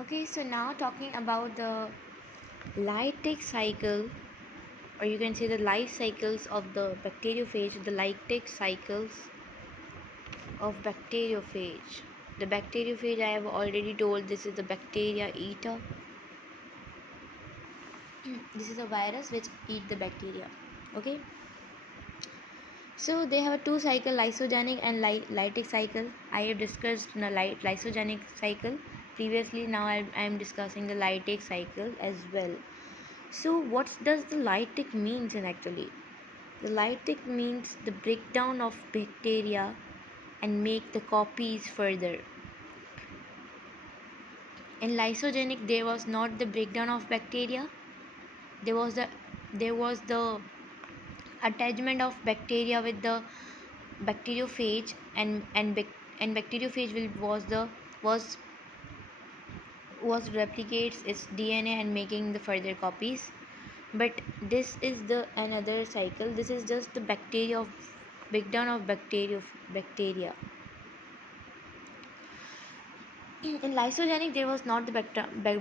Okay, so now talking about the lytic cycle, or you can say the life cycles of the bacteriophage, the lytic cycles of bacteriophage. The bacteriophage, I have already told, this is the bacteria eater. This is a virus which eat the bacteria. Okay, so they have a two cycle, lysogenic and lytic cycle. I have discussed the lysogenic cycle previously. Now I am discussing the lytic cycle as well. So what does the lytic means in actually? The lytic means the breakdown of bacteria and make the copies further. In lysogenic there was not the breakdown of bacteria. There was the attachment of bacteria with the bacteriophage, and bacteriophage was was replicates its DNA and making the further copies. But this is the another cycle. This is just the breakdown of bacteria. In lysogenic there was not the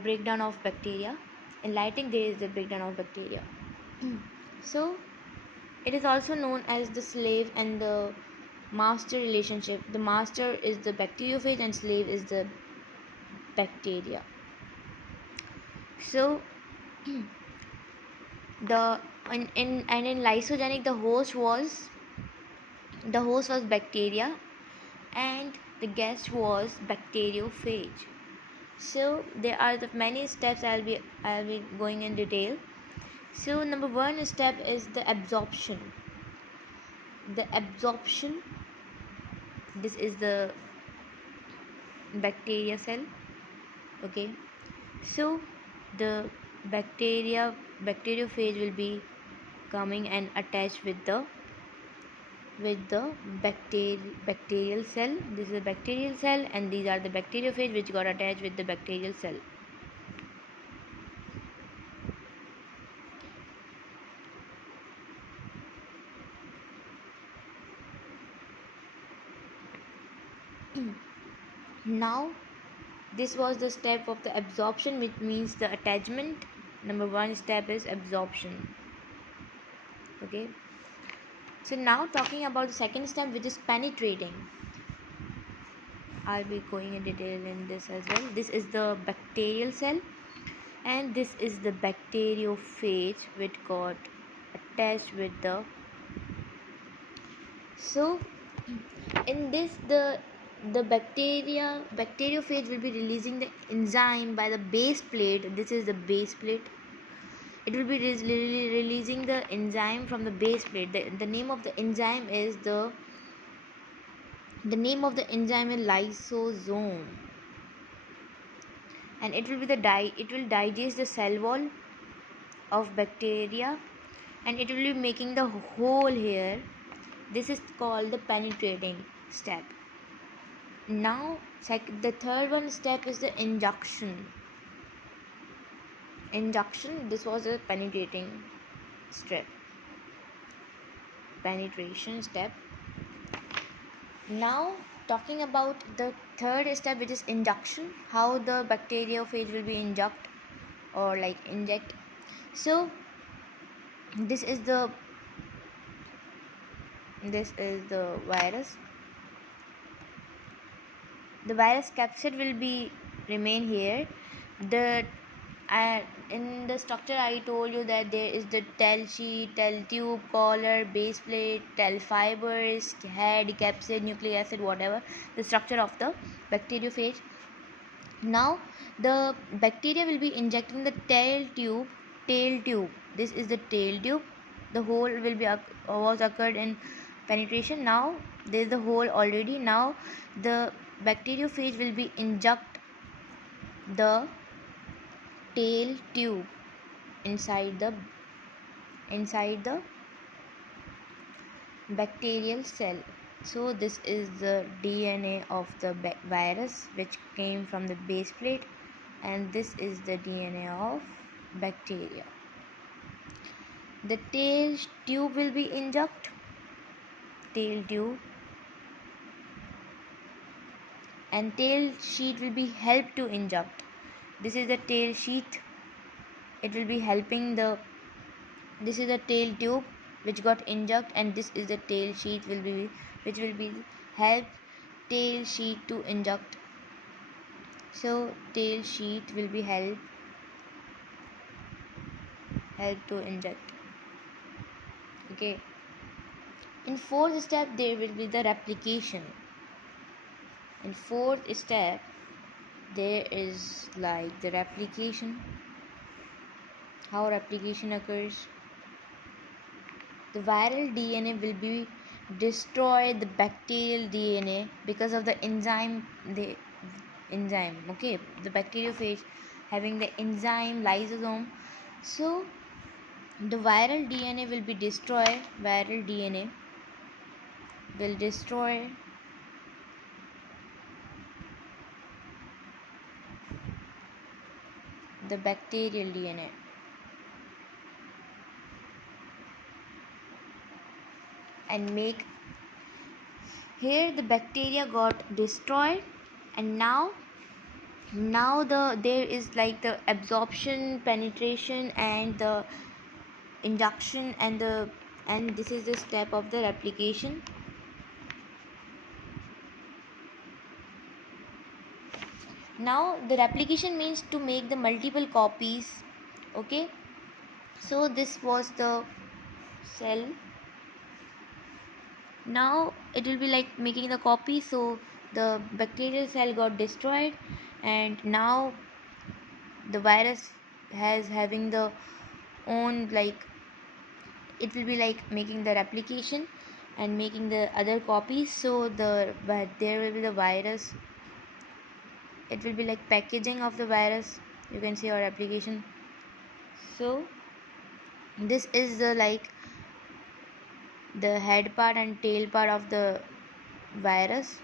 breakdown of bacteria. In lytic there is the breakdown of bacteria. So it is also known as the slave and the master relationship. The master is the bacteriophage and slave is the bacteria. So the in lysogenic the host was bacteria and the guest was bacteriophage. So there are the many steps I'll be going in detail. So number one step is the absorption. The absorption, this is the bacteria cell. Okay, so the bacteriophage will be coming and attached with the bacterial cell. This is a bacterial cell and these are the bacteriophage which got attached with the bacterial cell. Now this was the step of the absorption, which means the attachment. Number one step is absorption. Okay, so now talking about the second step, which is penetrating. I'll be going in detail in this as well. This is the bacterial cell and this is the bacteriophage which got attached with the. So in this the bacteriophage will be releasing the enzyme by the base plate. This is the base plate. It will be releasing the enzyme from the base plate. The name of the enzyme is lysosome, and it will digest the cell wall of bacteria and it will be making the hole here. This is called the penetrating step. Now the third one step is the induction. This was a penetration step. Now talking about the third step, which is induction, how the bacteriophage will be inject. So this is the virus. The virus capsid will be remain here. In the structure I told you that there is the tail sheet, tail tube, collar, base plate, tail fibers, head, capsid, nucleic acid, whatever the structure of the bacteriophage. Now the bacteria will be injecting the tail tube. This is the tail tube. The hole will be was occurred in penetration. Now there is the hole already. Now the bacteriophage will be inject the tail tube inside the bacterial cell. So this is the DNA of the virus which came from the base plate, and this is the DNA of bacteria. The tail tube will be inject, and tail sheet will be helped to inject. this is the tail sheath. It will be helping the, this is the tail tube which got inject, and this is the tail sheath will be, which will be help tail sheath to inject. So tail sheath will be help to inject. Okay, in fourth step there will be the replication. In fourth step there is like the replication. How replication occurs? The viral DNA will be destroy the bacterial DNA because of the enzyme. The enzyme, okay, the bacteriophage having the enzyme lysosome. So the viral DNA will be destroyed. Viral DNA will destroy the bacterial DNA. And make, here the bacteria got destroyed, and now there is like the absorption, penetration, and the induction, and this is the step of the replication. Now the replication means to make the multiple copies. Okay, so this was the cell. Now it will be like making the copy. So the bacterial cell got destroyed, and now the virus has having the own, like it will be like making the replication and making the other copies. So there will be the virus, it will be like packaging of the virus, you can see, or application. So this is the like the head part and tail part of the virus.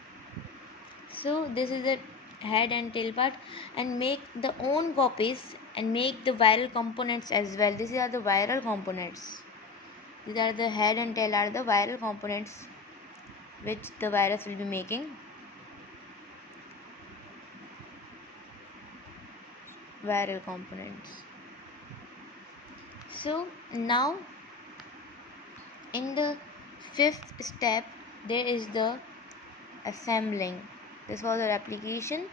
So this is the head and tail part, and make the own copies and make the viral components as well. These are the viral components. These are the head and tail are the viral components which the virus will be making. Viral components. So now in the fifth step there is the assembling. This was the replication,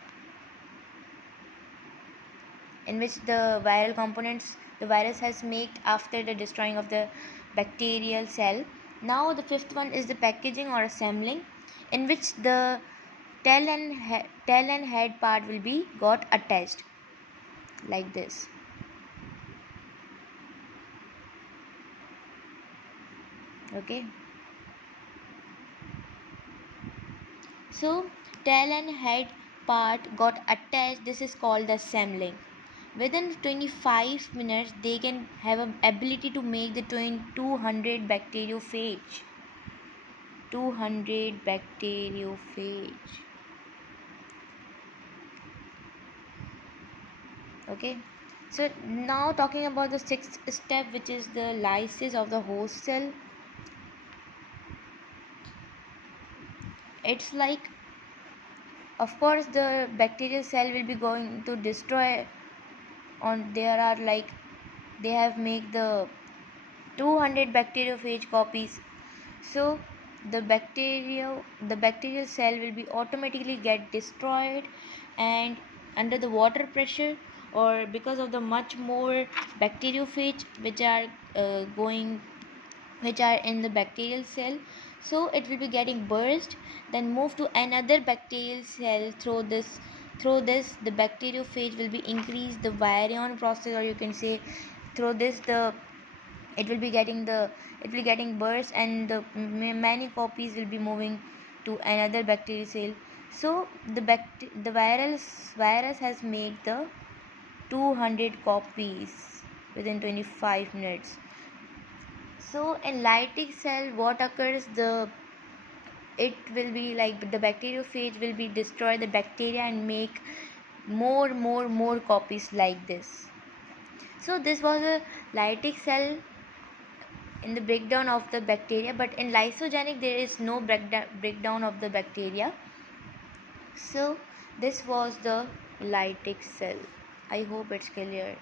in which the viral components the virus has made after the destroying of the bacterial cell. Now the fifth one is the packaging or assembling, in which the tail and head part will be got attached like this. Okay, so tail and head part got attached. This is called the assembling. Within 25 minutes they can have an ability to make the 200 bacteriophage. 200 bacteriophage. Okay, so now talking about the sixth step, which is the lysis of the host cell. It's like, of course the bacterial cell will be going to destroy on, there are like they have made the 200 bacteriophage copies. So the bacterial cell will be automatically get destroyed, and under the water pressure, or because of the much more bacteriophage which are in the bacterial cell, so it will be getting burst, then move to another bacterial cell. Through this the bacteriophage will be increase the virion process, or you can say through this the it will be getting burst, and the many copies will be moving to another bacterial cell. So the virus has made the 200 copies within 25 minutes. So in lytic cell what occurs, the it will be like the bacteriophage will be destroy the bacteria and make more copies like this. So this was a lytic cell in the breakdown of the bacteria, but in lysogenic there is no breakdown of the bacteria. So this was the lytic cell. I hope it's clear.